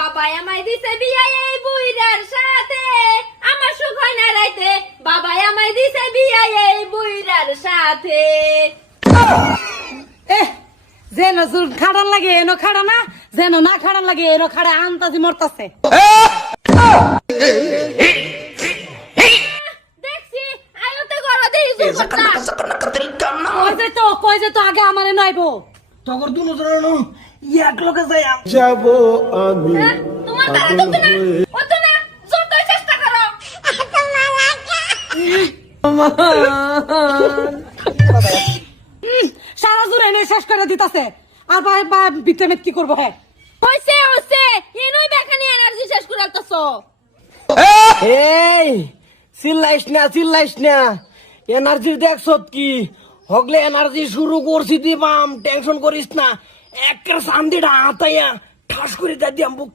বাবা আমায় দিছে বিয়ে এই বুইরার সাথে, আমার সুখ হয় না রাইতে। বাবা আমায় দিছে বিয়ে এই বুইরার সাথে। যেন জোর খাড়ান লাগে এনো খাড়া না, যেন না খাড়ান লাগে এনো খাড়া, আন্তাজি মরতাছে। দেখছি আয়তে গড়া দেই জুরটা। কই যে তো আগে আমারে নইবো তখন দুনো জনের এক লোকে যাই যাব আমি তোমার দ্বারা তো না, ও তো না, যতই চেষ্টা করো। সারা জোরে এনে শেষ করে দিতাছে। আর ভিতরে কি করবো? হ্যাঁ হইছে হইছে, এনই বেখানি এনার্জি শেষ করে আলতাছো। এই চিল্লাইস না এনার্জি দেখছ কি হগলে এনার্জি শুরু করছি দিবাম, টেনশন করিস না। একের সান্দিটা হাতাইয়া ঠাস করে দিয়াম।